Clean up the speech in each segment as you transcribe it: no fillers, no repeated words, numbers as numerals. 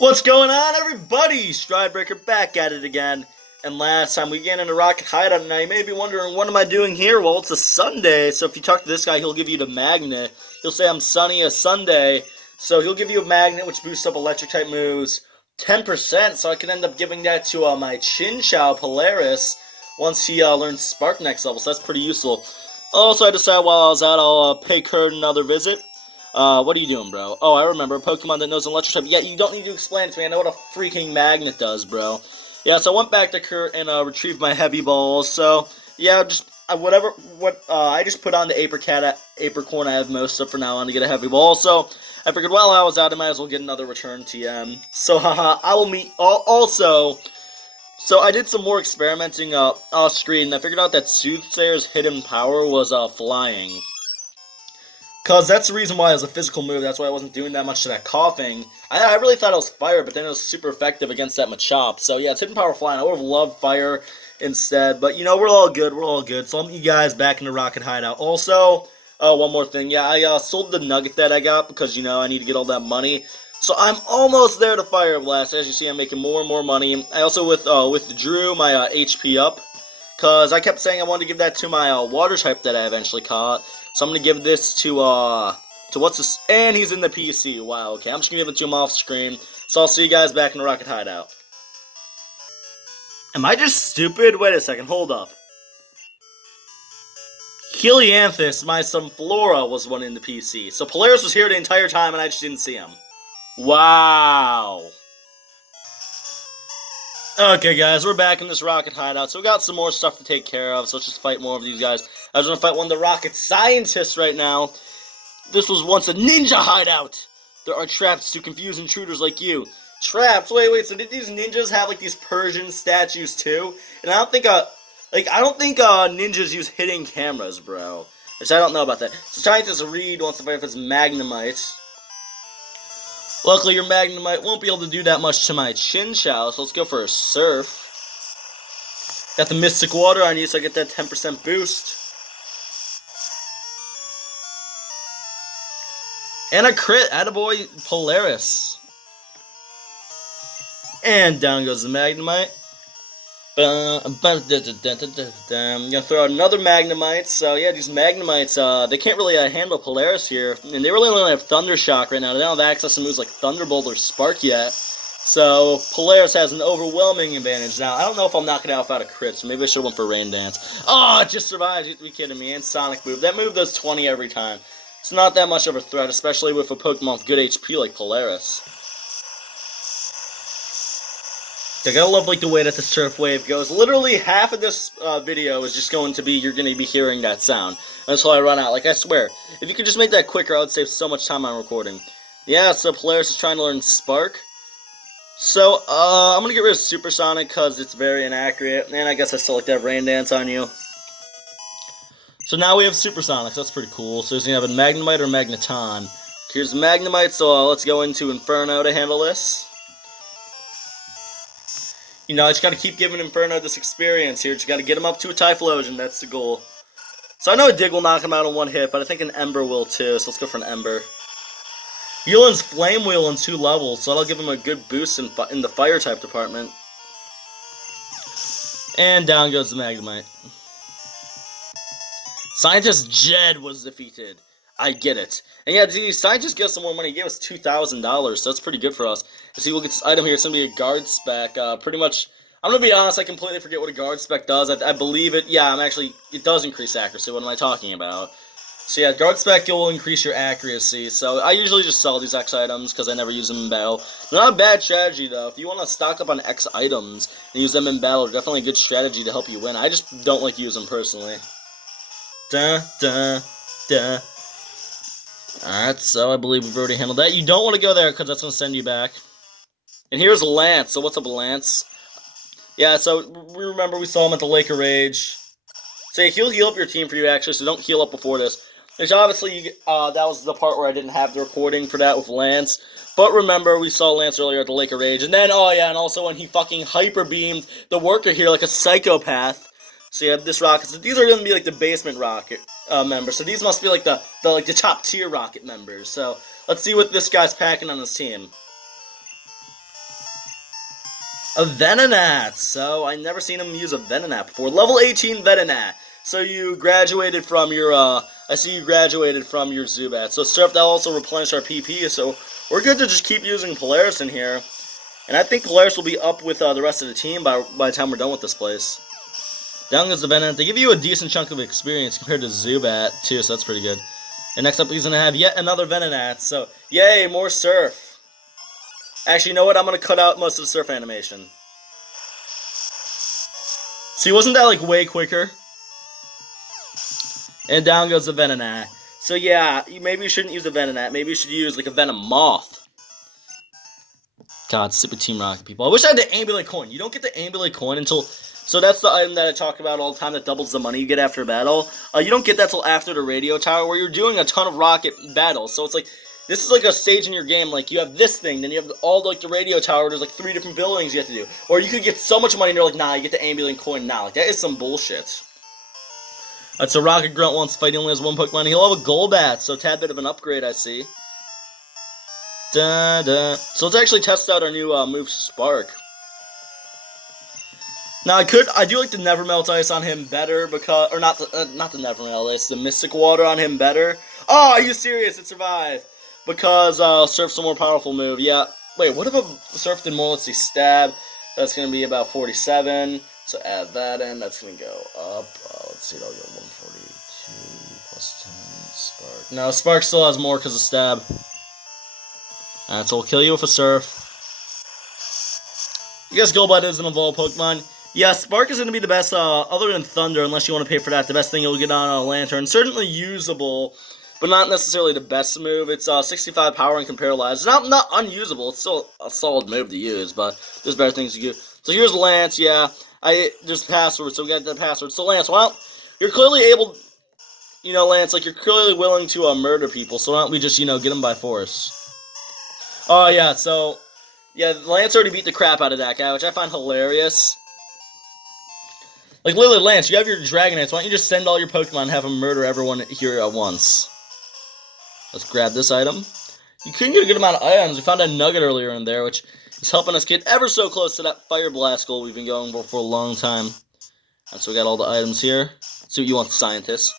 What's going on, everybody? Stridebreaker back at it again. And last time we began in a Rocket Hideout. Now you may be wondering, what am I doing here? Well, it's a Sunday, so if you talk to this guy, he'll give you the magnet. He'll say, I'm sunny a Sunday. So he'll give you a magnet, which boosts up electric type moves 10%. So I can end up giving that to my Chinchou Polaris once he learns Spark next level. So that's pretty useful. Also, I decided while I was out, I'll pay Kurt another visit. What are you doing, bro? Oh, I remember. A Pokemon that knows an electric type. Yeah, you don't need to explain it to me. I know what a freaking magnet does, bro. Yeah, so I went back to Kurt and retrieved my heavy balls. So, yeah, just I just put on the Apricorn I have most of for now on to get a heavy ball. So, I figured while I was out, I might as well get another return TM. So, haha, I will meet... Also... So I did some more experimenting off screen, and I figured out that Soothsayer's hidden power was flying. Cause that's the reason why it was a physical move. That's why I wasn't doing that much to that coughing. I really thought it was fire, but then it was super effective against that Machop. So yeah, it's hidden power flying. I would have loved fire instead, but you know, we're all good. We're all good. So I'll meet you guys back in the Rocket Hideout. Also, one more thing. Yeah, I sold the nugget that I got because you know I need to get all that money. So I'm almost there to Fire Blast. As you see, I'm making more and more money. I also withdrew my HP up, because I kept saying I wanted to give that to my water type that I eventually caught. So I'm going to give this to what's this? And he's in the PC. Wow, okay. I'm just going to give it to him off screen. So I'll see you guys back in the Rocket Hideout. Am I just stupid? Wait a second, hold up. Helianthus, my son Flora, was one in the PC. So Polaris was here the entire time and I just didn't see him. Wow. Okay, guys, we're back in this Rocket Hideout, so we got some more stuff to take care of, so let's just fight more of these guys. I was going to fight one of the rocket scientists right now. This was once a ninja hideout. There are traps to confuse intruders like you. Traps? Wait, so did these ninjas have, like, these Persian statues, too? And I don't think, ninjas use hidden cameras, bro. Which I don't know about that. So Scientist Reed wants to fight with his Magnemite. Luckily, your Magnemite won't be able to do that much to my Chinchou, so let's go for a Surf. Got the Mystic Water on you, so I get that 10% boost. And a crit, attaboy Polaris. And down goes the Magnemite. I'm gonna throw out another Magnemite. So yeah, these Magnemites, they can't really handle Polaris here, and they really only have Thunder Shock right now. They don't have access to moves like Thunderbolt or Spark yet. So Polaris has an overwhelming advantage now. I don't know if I'm knocking out without a crit, so maybe I should have went for Rain Dance. Oh, it just survived. You have to be kidding me. And Sonic Move. That move does 20 every time. It's not that much of a threat, especially with a Pokemon with good HP like Polaris. I gotta love like the way that the Surf Wave goes. Literally half of this video is just going to be, you're going to be hearing that sound until I run out. Like, I swear, if you could just make that quicker, I would save so much time on recording. Yeah, so Polaris is trying to learn Spark. So, I'm going to get rid of Supersonic because it's very inaccurate. And I guess I still like to have Rain Dance on you. So now we have Supersonic, so that's pretty cool. So he's going to have a Magnemite or Magneton. Here's Magnemite, so let's go into Inferno to handle this. You know, I just gotta keep giving Inferno this experience here. Just gotta get him up to a Typhlosion, that's the goal. So I know a Dig will knock him out in one hit, but I think an Ember will too, so let's go for an Ember. Yulin's Flame Wheel on 2 levels, so that'll give him a good boost in the Fire type department. And down goes the Magnemite. Scientist Jed was defeated. I get it. And yeah, the Scientist gave us some more money. He gave us $2,000, so that's pretty good for us. And see, we'll get this item here. It's going to be a guard spec. Pretty much, I'm going to be honest, I completely forget what a guard spec does. I believe it. Yeah, it does increase accuracy. What am I talking about? So yeah, guard spec will increase your accuracy. So I usually just sell these X items because I never use them in battle. They're not a bad strategy, though. If you want to stock up on X items and use them in battle, they're definitely a good strategy to help you win. I just don't like to use them personally. Alright, so I believe we've already handled that. You don't want to go there because that's going to send you back. And here's Lance. So what's up, Lance? Yeah, so remember we saw him at the Lake of Rage. So yeah, he'll heal up your team for you, actually, so don't heal up before this. Which obviously, that was the part where I didn't have the recording for that with Lance. But remember, we saw Lance earlier at the Lake of Rage. And then, oh yeah, and also when he fucking hyper-beamed the worker here like a psychopath. So yeah, this rocket. So these are going to be like the basement rocket members. So these must be like the top tier rocket members. So let's see what this guy's packing on his team. a Venonat. So I never seen him use a Venonat before. Level 18 Venonat. So you graduated from your, I see you graduated from your Zubat. So Surf, that also replenished our PP, so we're good to just keep using Polaris in here. And I think Polaris will be up with the rest of the team by the time we're done with this place. Down goes the Venonat. They give you a decent chunk of experience compared to Zubat, too, so that's pretty good. And next up, he's going to have yet another Venonat, so yay, more Surf. Actually, you know what? I'm going to cut out most of the Surf animation. See, wasn't that, like, way quicker? And down goes the Venonat. So yeah, maybe you shouldn't use a Venonat. Maybe you should use like a Venomoth. God, stupid Team Rocket people. I wish I had the Ambulate coin. You don't get the Ambulate coin until... So that's the item that I talk about all the time that doubles the money you get after a battle. You don't get that till after the radio tower where you're doing a ton of rocket battles. So it's like, this is like a stage in your game. Like you have this thing, then you have all like the radio tower. There's like 3 different buildings you have to do. Or you could get so much money and you're like, nah, you get the Ambulate coin now. Like that is some bullshit. So Rocket Grunt wants to fight. He only has 1 Pokemon. He'll have a Golbat, so a tad bit of an upgrade, I see. So let's actually test out our new move, Spark. Now I do like the Never Melt Ice on him better because, or not the Never Melt Ice, the Mystic Water on him better. Oh, are you serious? It survived because Surf's a more powerful move. Yeah. Wait, what if a Surf did more? Let's see, Stab. That's gonna be about 47. So add that in. That's gonna go up. Let's see, that'll go 142 plus 10. Spark. No, Spark still has more because of Stab. So we'll kill you with a Surf. You guys, Golbat is an evolved Pokemon. Yeah, Spark is going to be the best, other than Thunder, unless you want to pay for that. The best thing you'll get on a Lantern. Certainly usable, but not necessarily the best move. It's 65 power and compare lives. It's not unusable. It's still a solid move to use, but there's better things to do. So here's Lance, yeah. There's password, so we got the password. So Lance, well, you're clearly able, you know, Lance, like you're clearly willing to murder people. So why don't we just, you know, get them by force? Oh yeah, so yeah, Lance already beat the crap out of that guy, which I find hilarious. Like literally, Lance, you have your Dragonites. Why don't you just send all your Pokemon and have them murder everyone here at once? Let's grab this item. You couldn't get a good amount of items. We found a Nugget earlier in there, which is helping us get ever so close to that Fire Blast goal we've been going for a long time. And so we got all the items here. Let's see what you want, Scientist.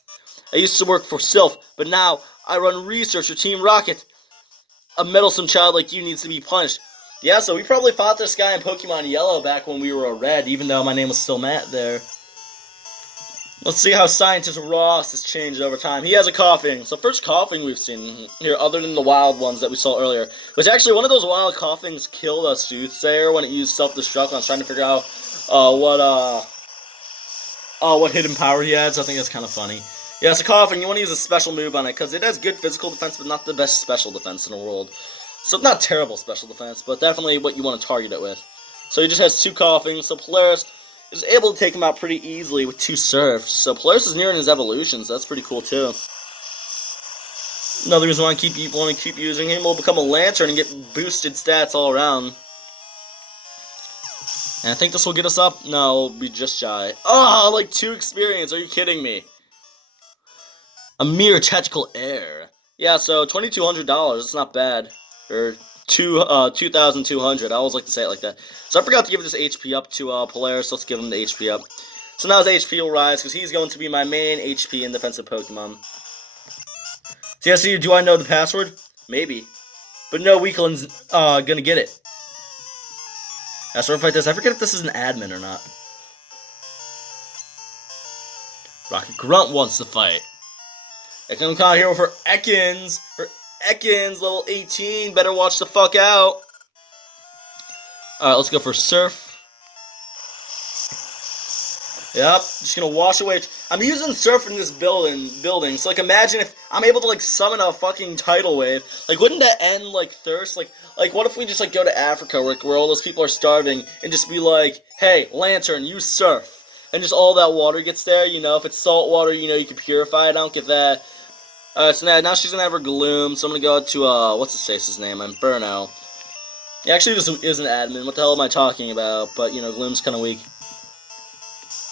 I used to work for Sylph, but now I run research for Team Rocket. A meddlesome child like you needs to be punished. Yeah, so we probably fought this guy in Pokemon Yellow back when we were a Red, even though my name was still Matt there. Let's see how Scientist Ross has changed over time. He has a coughing. So first coughing we've seen here, other than the wild ones that we saw earlier. Which actually, one of those wild coughings killed a Soothsayer when it used self-destruct. I was trying to figure out what hidden power he had, so I think that's kind of funny. Yeah, so coughing, you want to use a special move on it, because it has good physical defense, but not the best special defense in the world. So not terrible special defense, but definitely what you want to target it with. So he just has 2 coughing, so Polaris is able to take him out pretty easily with 2 Surfs. So Polaris is nearing his evolution, so that's pretty cool too. Another reason why I want to keep using him, will become a Lantern and get boosted stats all around. And I think this will get us up. No, it'll be just shy. Oh, like 2 experience. Are you kidding me? A mere tactical air. Yeah, so $2,200. It's not bad. Or 2,200. I always like to say it like that. So I forgot to give this HP up to Polaris. Let's give him the HP up. So now his HP will rise because he's going to be my main HP and defensive Pokemon. So yeah, see, do I know the password? Maybe. But no weakling's gonna get it. Now, so if I fight this, I forget if this is an admin or not. Rocket Grunt wants to fight. I come out here with her Ekans. Her Ekans, level 18. Better watch the fuck out. Alright, let's go for Surf. Yep, just gonna wash away. I'm using Surf in this building. So, like, imagine if I'm able to, like, summon a fucking tidal wave. Like, wouldn't that end, like, thirst? Like, what if we just, like, go to Africa where all those people are starving and just be like, hey, Lantern, use Surf. And just all that water gets there, you know? If it's salt water, you know, you can purify it. I don't get that. Alright, so now she's gonna have her Gloom. So I'm gonna go to, what's his face's name? Inferno. He actually just is an admin. What the hell am I talking about? But, you know, Gloom's kind of weak.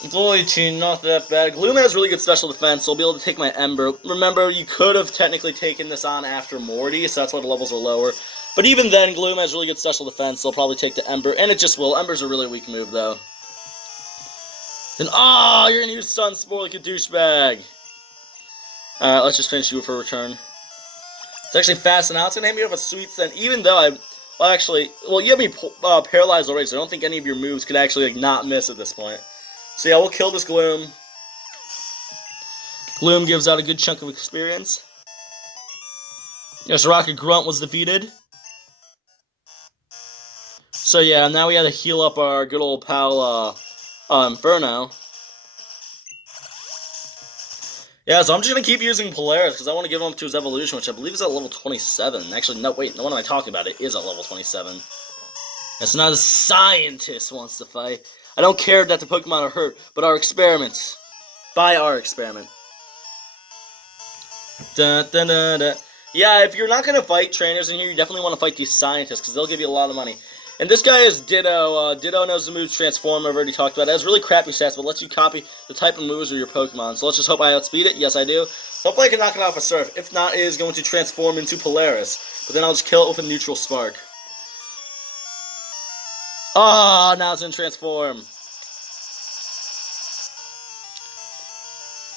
It's only 18, not that bad. Gloom has really good special defense, so I'll be able to take my Ember. Remember, you could have technically taken this on after Morty, so that's why the levels are lower. But even then, Gloom has really good special defense. They'll probably take the Ember, and it just will. Ember's a really weak move, though. Then, you're gonna use Sun Spore like a douchebag. Alright, let's just finish you for a return. It's actually fast, and now it's gonna hit me with a Sweet Scent, even though you have me paralyzed already, so I don't think any of your moves could actually, not miss at this point. So yeah, we'll kill this Gloom. Gloom gives out a good chunk of experience. Yes, Rocket Grunt was defeated. So yeah, now we have to heal up our good old pal, Inferno. Yeah, so I'm just going to keep using Polaris, because I want to give him up to his evolution, which I believe is at level 27. Actually, no, wait, what am I talking about? It is at level 27. That's not a scientist wants to fight. I don't care that the Pokemon are hurt, but our experiments. By our experiment. Dun, dun, dun, dun. Yeah, if you're not going to fight trainers in here, you definitely want to fight these scientists, because they'll give you a lot of money. And this guy is Ditto. Ditto knows the moves Transform, I've already talked about it. It has really crappy stats, but lets you copy the type of moves of your Pokemon. So let's just hope I outspeed it. Yes, I do. Hopefully I can knock it off a Surf. If not, it is going to transform into Polaris. But then I'll just kill it with a Neutral Spark. Now it's in Transform.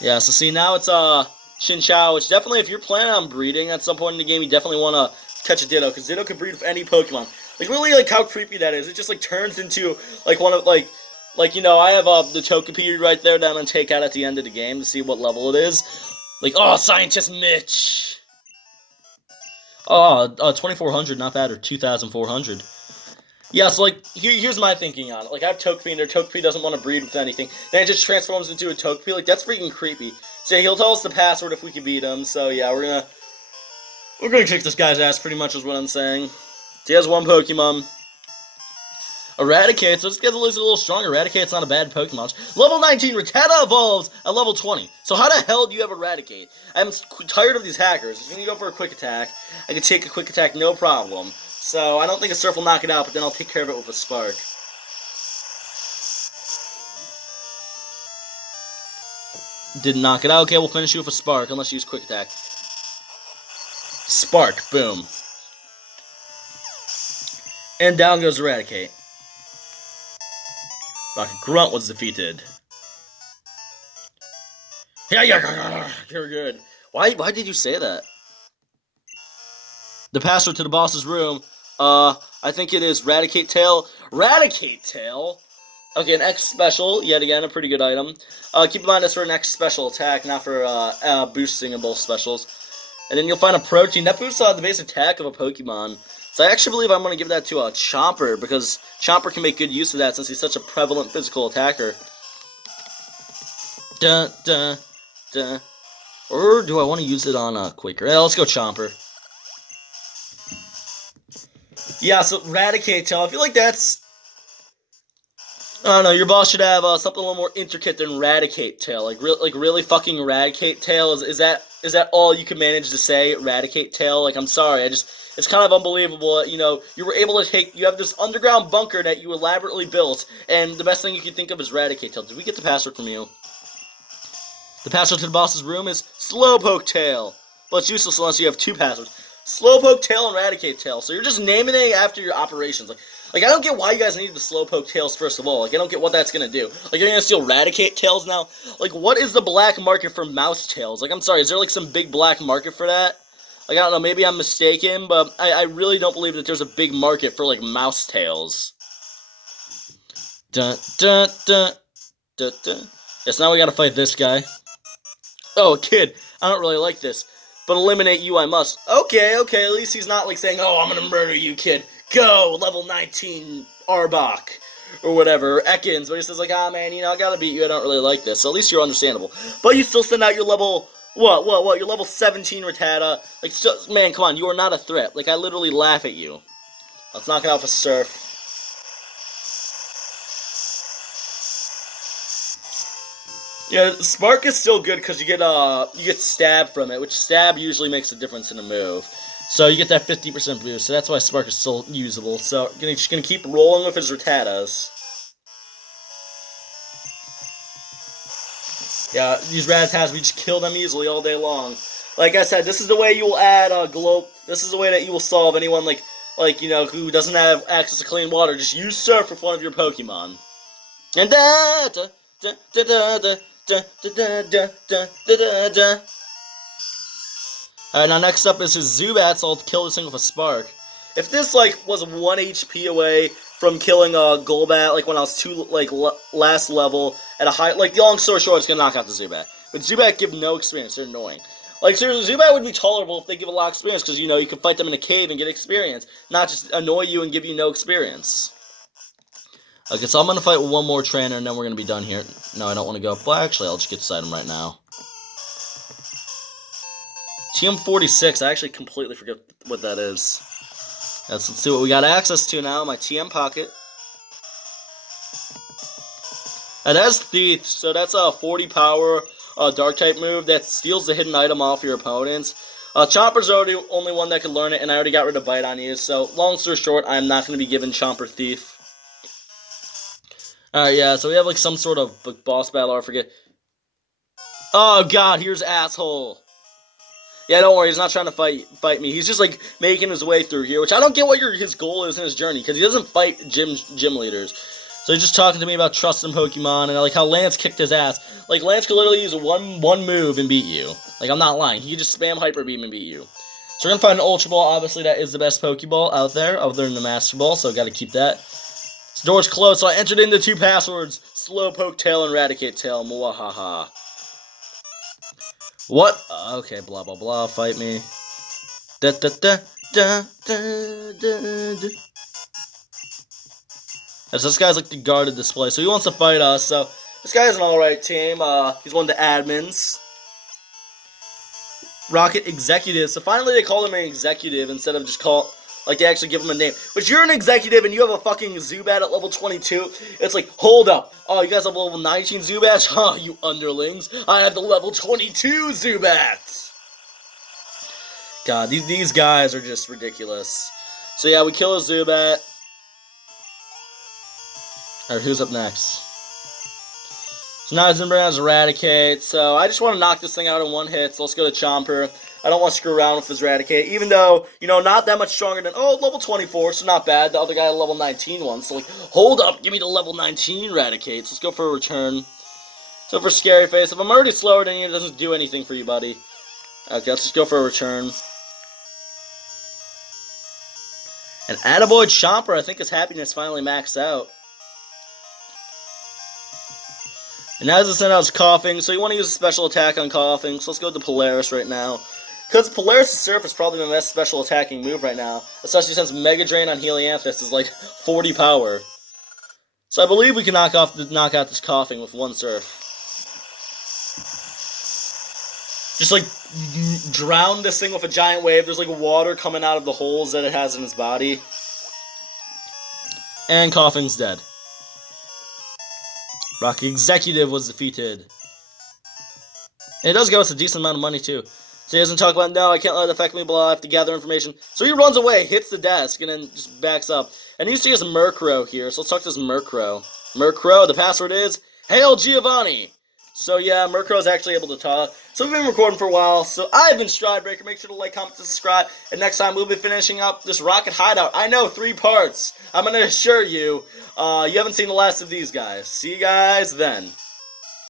Yeah, so see, now it's Chinchou, which definitely, if you're planning on breeding at some point in the game, you definitely want to catch a Ditto, because Ditto can breed with any Pokemon. Really, how creepy that is. It just, turns into, one of, I have, the Togepi right there that I'm gonna take out at the end of the game to see what level it is. Scientist Mitch! 2,400, not bad, or 2,400. Yeah, so, here's my thinking on it. I have Togepi, and their Togepi doesn't want to breed with anything. Then it just transforms into a Togepi. That's freaking creepy. So, yeah, he'll tell us the password if we can beat him. So, yeah, we're gonna kick this guy's ass, pretty much, is what I'm saying. So he has one Pokemon. Eradicate, so this guy's a little stronger. Eradicate's not a bad Pokemon. Level 19, Rattata evolves at level 20. So how the hell do you have Eradicate? I'm tired of these hackers. If you go for a quick attack, I can take a quick attack, no problem. So I don't think a Surf will knock it out, but then I'll take care of it with a Spark. Didn't knock it out. Okay, we'll finish you with a Spark, unless you use quick attack. Spark, boom. And down goes Eradicate. Rocket Grunt was defeated. Yeah, you're good. Why did you say that? The password to the boss's room. I think it is Raticate Tail. Raticate Tail? Okay, an X special. Yet again, a pretty good item. Keep in mind that's for an X special attack, not for boosting in both specials. And then you'll find a Protein. That boosts the base attack of a Pokemon. So I actually believe I'm going to give that to a Chomper, because Chomper can make good use of that since he's such a prevalent physical attacker. Dun, dun, dun. Or do I want to use it on Quaker? Yeah, let's go Chomper. Yeah, so Raticate Tail. I feel like that's... I don't know, your boss should have something a little more intricate than Raticate Tail. Really fucking Raticate Tail? Is that all you can manage to say? Raticate Tail? I'm sorry, it's kind of unbelievable. You were able to you have this underground bunker that you elaborately built, and the best thing you can think of is Raticate Tail. Did we get the password from you? The password to the boss's room is Slowpoke Tail. But it's useless unless you have two passwords. Slowpoke Tail and Raticate Tail. So you're just naming it after your operations. I don't get why you guys need the Slowpoke Tails first of all. I don't get what that's gonna do. You're gonna steal Raticate Tails now? What is the black market for mouse tails? I'm sorry, is there some big black market for that? I don't know, maybe I'm mistaken, but I really don't believe that there's a big market for, mouse tails. Dun, dun, dun, dun, dun. Yes, now we gotta fight this guy. Oh, kid, I don't really like this, but eliminate you I must. Okay, at least he's not, saying, oh, I'm gonna murder you, kid. Go, level 19, Arbok. Or whatever, or Ekans, but he says, man, I gotta beat you, I don't really like this. So at least you're understandable. But you still send out your level... What? You're level 17, Rattata. Man, come on, you are not a threat. I literally laugh at you. Let's knock it off a Surf. Yeah, Spark is still good because you get Stab from it, which Stab usually makes a difference in a move. So you get that 50% boost, so that's why Spark is still usable. So just gonna keep rolling with his Rattatas. Yeah, these Rattatas, we just kill them easily all day long. Like I said, this is the way you will add This is the way that you will solve anyone like, who doesn't have access to clean water, just use Surf with one of your Pokemon. And da da da da da da da da da da da da. Alright, now next up is his Zubat, so I'll kill this thing with a Spark. If this, was 1 HP away from killing a Golbat, when I was last level, at a high, the long story short, it's gonna knock out the Zubat. But Zubat give no experience, they're annoying. Seriously, Zubat would be tolerable if they give a lot of experience, because, you can fight them in a cave and get experience, not just annoy you and give you no experience. Okay, so I'm gonna fight one more trainer, and then we're gonna be done here. No, I don't want to go. Well, actually, I'll just get beside him right now. TM46, I actually completely forget what that is. Let's see what we got access to now, my TM pocket. It has Thief, so that's a 40 power Dark-type move that steals the hidden item off your opponents. Chomper's the only one that can learn it, and I already got rid of Bite on you, so long story short, I'm not going to be giving Chomper Thief. Alright, yeah, so we have some sort of boss battle, I forget. Oh god, here's Asshole. Yeah, don't worry, he's not trying to fight me. He's just, making his way through here, which I don't get what his goal is in his journey, because he doesn't fight gym leaders. So he's just talking to me about trusting Pokemon, and I like how Lance kicked his ass. Lance could literally use one move and beat you. I'm not lying. He could just spam Hyper Beam and beat you. So we're going to find an Ultra Ball. Obviously, that is the best Pokeball out there, other than the Master Ball, so got to keep that. This door's closed, so I entered into 2 passwords. Slowpoke Tail and Eradicate Tail. Mwahaha. What? Okay, blah, blah, blah. Fight me. Da, da, da, da, da, da, da. So this guy's the guarded display, so he wants to fight us, so this guy has an alright team. He's one of the admins. Rocket Executive, so finally they call him an executive instead of just they actually give him a name. But you're an executive and you have a fucking Zubat at level 22, it's hold up. Oh, you guys have level 19 Zubats? Huh, you underlings. I have the level 22 Zubat! God, these guys are just ridiculous. So yeah, we kill a Zubat. Alright, who's up next? So now Zimber has Eradicate, so I just want to knock this thing out in one hit, so let's go to Chomper. I don't want to screw around with his Eradicate, even though, not that much stronger than, level 24, so not bad. The other guy had a level 19 one, so hold up, give me the level 19 Eradicate. So let's go for a return. So for Scary Face, if I'm already slower than you, it doesn't do anything for you, buddy. Okay, let's just go for a return. And attaboy Chomper, I think his happiness finally maxed out. And as I said, I was coughing, so you want to use a special attack on coughing, so let's go to Polaris right now. Because Polaris' Surf is probably my best special attacking move right now, especially since Mega Drain on Helianthus is 40 power. So I believe we can knock out this coughing with one Surf. Just drown this thing with a giant wave. There's water coming out of the holes that it has in its body. And coughing's dead. Rocket Executive was defeated. And it does give us a decent amount of money, too. So he doesn't talk about, no, I can't let it affect me, blah, I have to gather information. So he runs away, hits the desk, and then just backs up. And you see his Murkrow here, so let's talk to this Murkrow. Murkrow, the password is, Hail Giovanni! So yeah, Murkrow is actually able to talk. So we've been recording for a while, so I've been Stridebreaker. Make sure to like, comment, and subscribe. And next time we'll be finishing up this Rocket Hideout. I know, 3 parts. I'm going to assure you, you haven't seen the last of these guys. See you guys then.